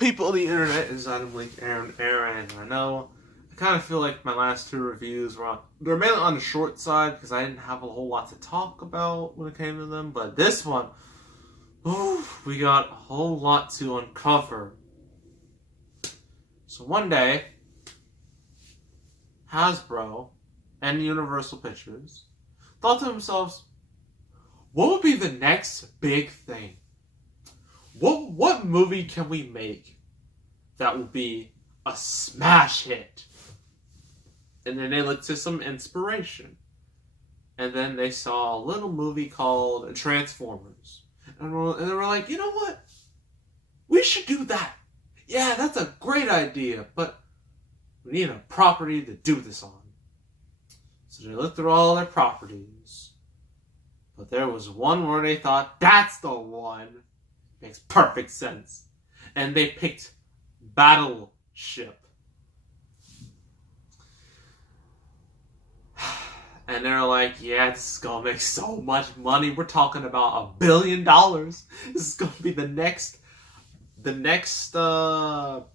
people on the internet is Adam Link, Aaron. I know I kind of feel like my last two reviews they're mainly on the short side because I didn't have a whole lot to talk about when it came to them. But this one, we got a whole lot to uncover. So one day, Hasbro and Universal Pictures thought to themselves, what would be the next big thing? What movie can we make that will be a smash hit? And then they looked to some inspiration. And then they saw a little movie called Transformers. And they were like, you know what? We should do that. Yeah, that's a great idea, but we need a property to do this on. So they looked through all their properties. But there was one where they thought, that's the one. Makes perfect sense. And they picked Battleship. And they're like, yeah, this is going to make so much money. We're talking about $1 billion. This is going to be the next War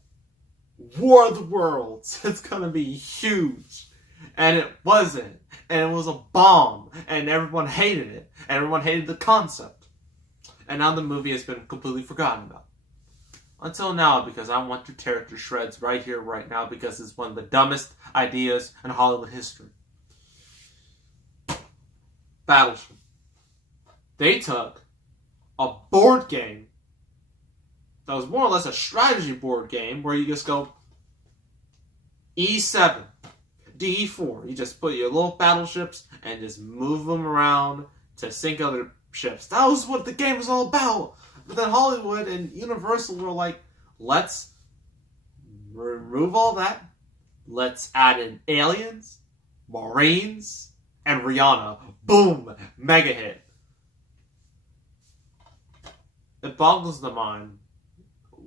of the Worlds. It's going to be huge. And it wasn't. And it was a bomb. And everyone hated it. And everyone hated the concept. And now the movie has been completely forgotten about. Until now, because I want to tear it to shreds right here, right now, because it's one of the dumbest ideas in Hollywood history. Battleship. They took a board game that was more or less a strategy board game where you just go E7, D4. You just put your little battleships and just move them around to sink other ships. That was what the game was all about. But then Hollywood and Universal were like, let's remove all that. Let's add in aliens, Marines, and Rihanna. Boom! Mega hit. It boggles the mind.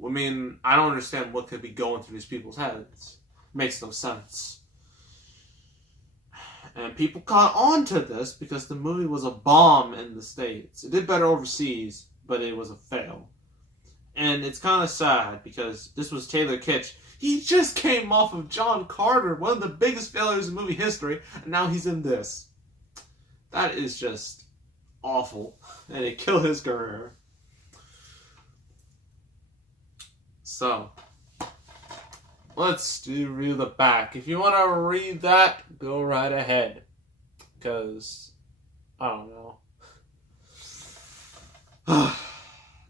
I mean, I don't understand what could be going through these people's heads. It makes no sense. And people caught on to this because the movie was a bomb in the States. It did better overseas, but it was a fail. And it's kind of sad because this was Taylor Kitsch. He just came off of John Carter, one of the biggest failures in movie history, and now he's in this. That is just awful. And it killed his career. So, let's review the back. If you want to read that, go right ahead. Because, I don't know. The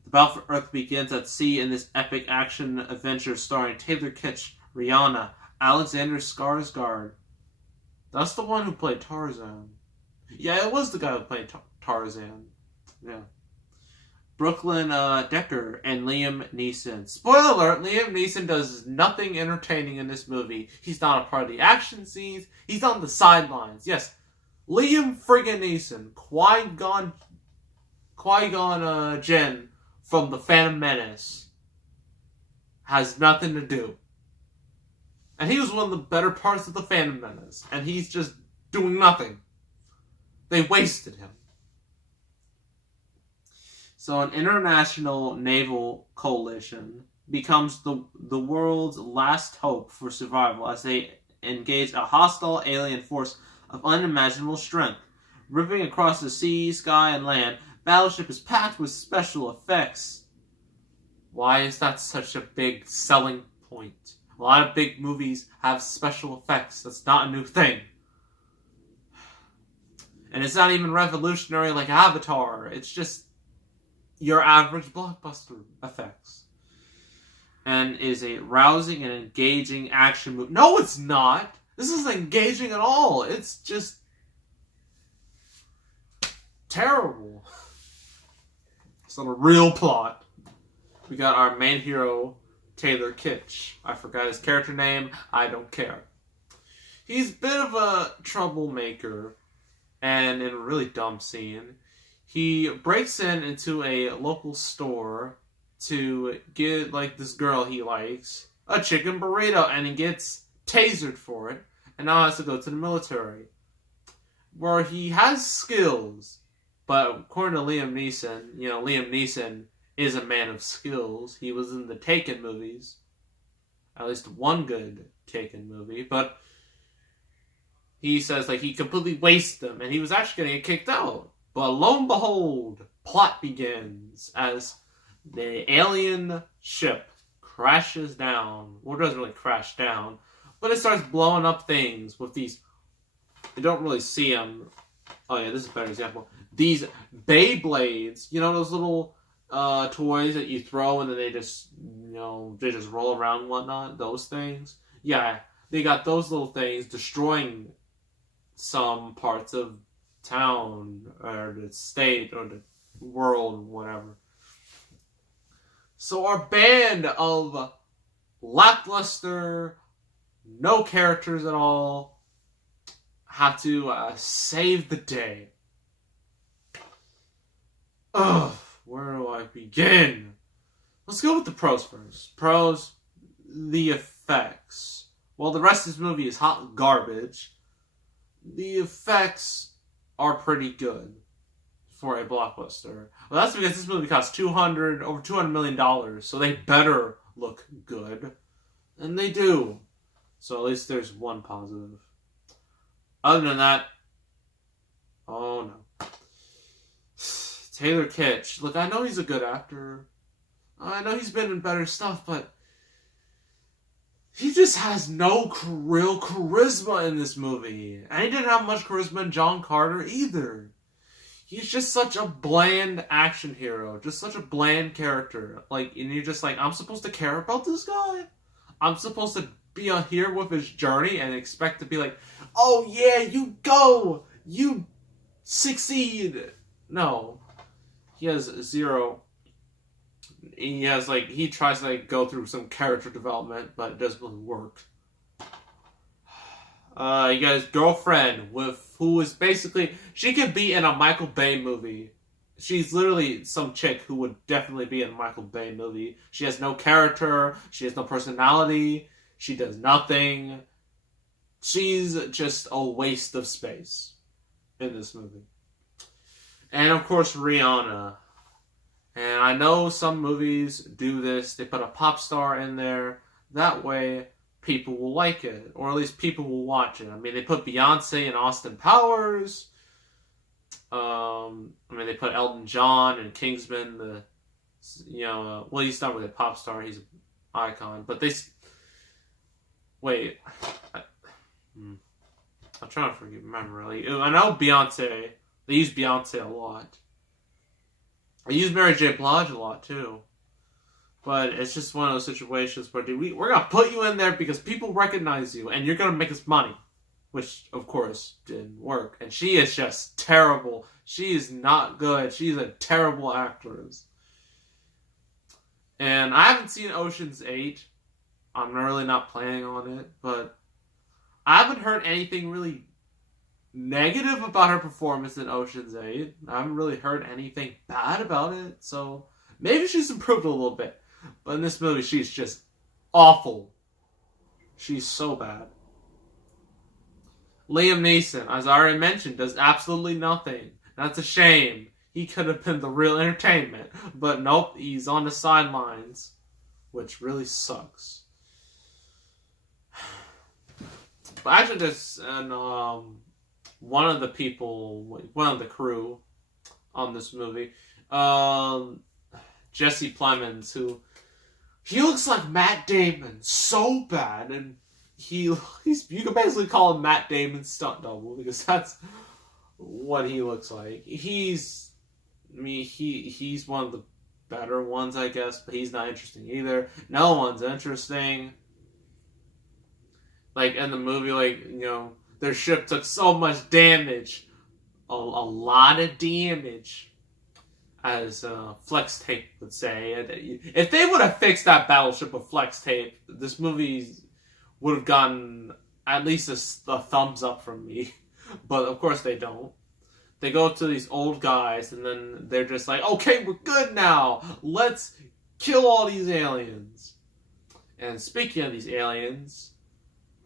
battle for Earth begins at sea in this epic action adventure starring Taylor Kitsch, Rihanna, Alexander Skarsgård. That's the one who played Tarzan. Yeah, it was the guy who played Tarzan. Yeah. Brooklyn Decker and Liam Neeson. Spoiler alert, Liam Neeson does nothing entertaining in this movie. He's not a part of the action scenes. He's on the sidelines. Yes, Liam friggin' Neeson. Qui-Gon Jinn from The Phantom Menace has nothing to do. And he was one of the better parts of The Phantom Menace. And he's just doing nothing. They wasted him. So an international naval coalition becomes the world's last hope for survival as they engage a hostile alien force of unimaginable strength. Ripping across the sea, sky, and land, Battleship is packed with special effects. Why is that such a big selling point? A lot of big movies have special effects. That's not a new thing. And it's not even revolutionary like Avatar. It's just your average blockbuster effects. And is a rousing and engaging action movie. No, it's not! This isn't engaging at all. It's just terrible. It's not a real plot. We got our main hero, Taylor Kitsch. I forgot his character name. I don't care. He's a bit of a troublemaker. And in a really dumb scene, he breaks into a local store to get, like, this girl he likes a chicken burrito, and he gets tasered for it, and now has to go to the military, where he has skills, but according to Liam Neeson, Liam Neeson is a man of skills. He was in the Taken movies. At least one good Taken movie. But he says like he completely wasted them and he was actually going to get kicked out. But lo and behold, plot begins as the alien ship crashes down. Well, it doesn't really crash down, but it starts blowing up things with these. You don't really see them. Oh yeah, this is a better example. These Beyblades, you know those little toys that you throw and then they just, they just roll around and whatnot. Those things. Yeah, they got those little things destroying some parts of town or the state or the world, whatever. So our band of lackluster, no characters at all, have to save the day. Ugh, where do I begin? Let's go with the pros first. Pros, the effects. While the rest of this movie is hot garbage, the effects are pretty good for a blockbuster. Well, that's because this movie cost over $200 million, so they better look good. And they do. So at least there's one positive. Other than that, oh no. Taylor Kitsch. Look, I know he's a good actor. I know he's been in better stuff, but he just has no real charisma in this movie. And he didn't have much charisma in John Carter either. He's just such a bland action hero. Just such a bland character. Like, and you're just like, I'm supposed to care about this guy? I'm supposed to be on here with his journey and expect to be like, oh yeah, you go! You succeed! No. He has zero. He tries to go through some character development, but it doesn't really work. You got his girlfriend who is basically, she could be in a Michael Bay movie. She's literally some chick who would definitely be in a Michael Bay movie. She has no character. She has no personality. She does nothing. She's just a waste of space in this movie. And of course, Rihanna. And I know some movies do this. They put a pop star in there. That way, people will like it. Or at least people will watch it. I mean, they put Beyonce and Austin Powers. They put Elton John and Kingsman. He's not really a pop star. He's an icon. But they... Wait. I'm trying to remember, really. I know Beyonce. They use Beyonce a lot. They use Mary J. Blige a lot, too. But it's just one of those situations where we're going to put you in there because people recognize you and you're going to make us money. Which, of course, didn't work. And she is just terrible. She is not good. She's a terrible actress. And I haven't seen Ocean's 8. I'm really not planning on it. But I haven't heard anything really negative about her performance in Ocean's 8. I haven't really heard anything bad about it. So maybe she's improved a little bit. But in this movie, she's just awful. She's so bad. Liam Neeson, as I already mentioned, does absolutely nothing. That's a shame. He could have been the real entertainment. But nope, he's on the sidelines. Which really sucks. But actually, there's one of the crew on this movie, Jesse Plemons, he looks like Matt Damon so bad, and you can basically call him Matt Damon's stunt double because that's what he looks like. He's one of the better ones, I guess, but he's not interesting either. No one's interesting. Like in the movie, their ship took so much damage, a lot of damage, as flex tape would say. If they would have fixed that Battleship with flex tape, this movie would have gotten at least a thumbs up from me. But of course they don't. They go to these old guys and then they're just like, okay, we're good now. Let's kill all these aliens. And speaking of these aliens,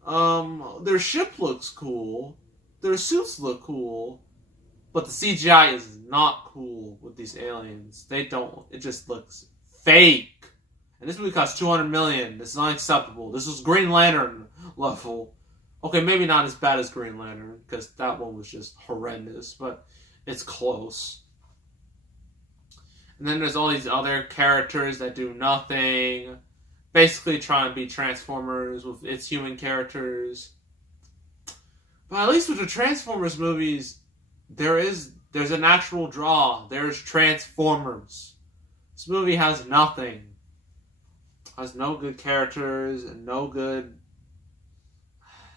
their ship looks cool. Their suits look cool. But the CGI is not cool with these aliens. They don't. It just looks fake. And this movie cost $200 million. This is unacceptable. This was Green Lantern level. Okay, maybe not as bad as Green Lantern, because that one was just horrendous, but it's close. And then there's all these other characters that do nothing, basically trying to be Transformers with its human characters. But at least with the Transformers movies, there's an actual draw. There's Transformers. This movie has nothing. Has no good characters and no good...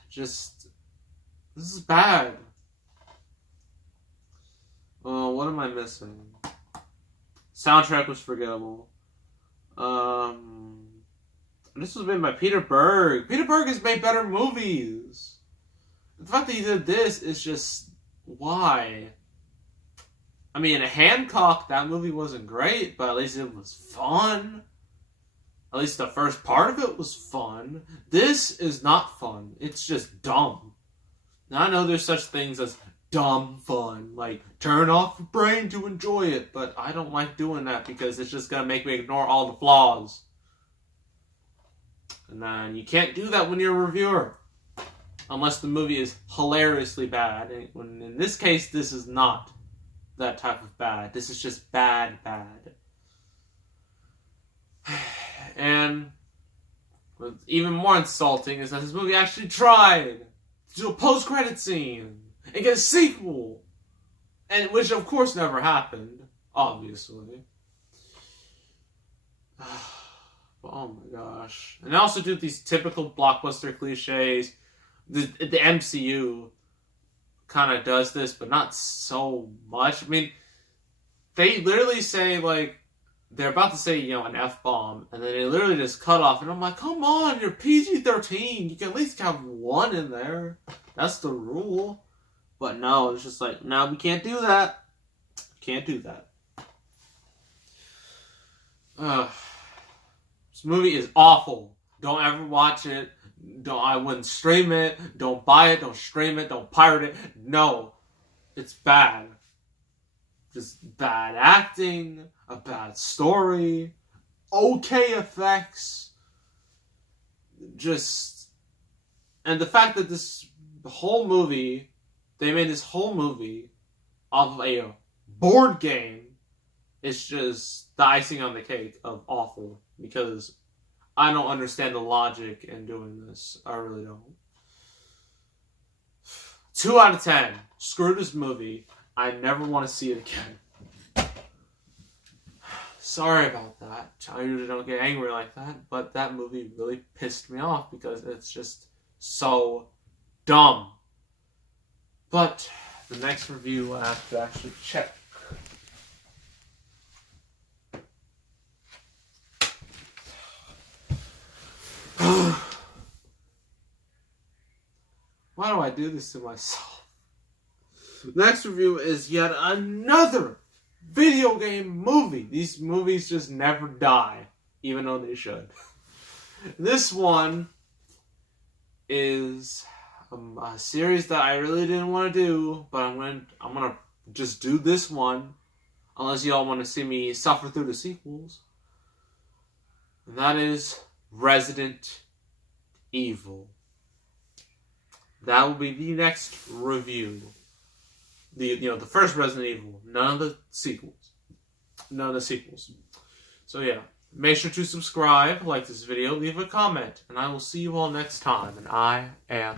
Just... This is bad. Oh, what am I missing? Soundtrack was forgettable. This was made by Peter Berg. Peter Berg has made better movies. The fact that he did this is just... Why? I mean, Hancock, that movie wasn't great, but at least it was fun. At least the first part of it was fun. This is not fun. It's just dumb. Now, I know there's such things as dumb fun. Like, turn off your brain to enjoy it. But I don't like doing that because it's just going to make me ignore all the flaws. And then you can't do that when you're a reviewer. Unless the movie is hilariously bad. And when in this case, this is not that type of bad. This is just bad. And what's even more insulting is that this movie actually tried to do a post-credit scene and get a sequel. And which of course never happened, obviously. Oh my gosh. And they also do these typical blockbuster cliches. The MCU kind of does this, but not so much. I mean, they literally say, like, they're about to say, an F-bomb, and then they literally just cut off, and I'm like, come on, you're PG-13. You can at least have one in there. That's the rule. But no, it's just like, no, we can't do that. Can't do that. This movie is awful. Don't ever watch it. I wouldn't stream it. Don't buy it. Don't stream it. Don't pirate it. No. It's bad. Just bad acting. A bad story. Okay effects. And the fact that the whole movie, they made this whole movie off of a board game, is just the icing on the cake of awful. Because I don't understand the logic in doing this. I really don't. 2 out of 10. Screw this movie. I never want to see it again. Sorry about that. I usually don't get angry like that, but that movie really pissed me off because it's just so dumb. But the next review I have to actually check. Why do I do this to myself? Next review is yet another video game movie. These movies just never die, even though they should. This one is a series that I really didn't want to do, but I'm gonna just do this one, unless y'all want to see me suffer through the sequels. And that is Resident Evil. That will be the next review. The first Resident Evil. None of the sequels. So yeah. Make sure to subscribe, like this video, leave a comment, and I will see you all next time. And I am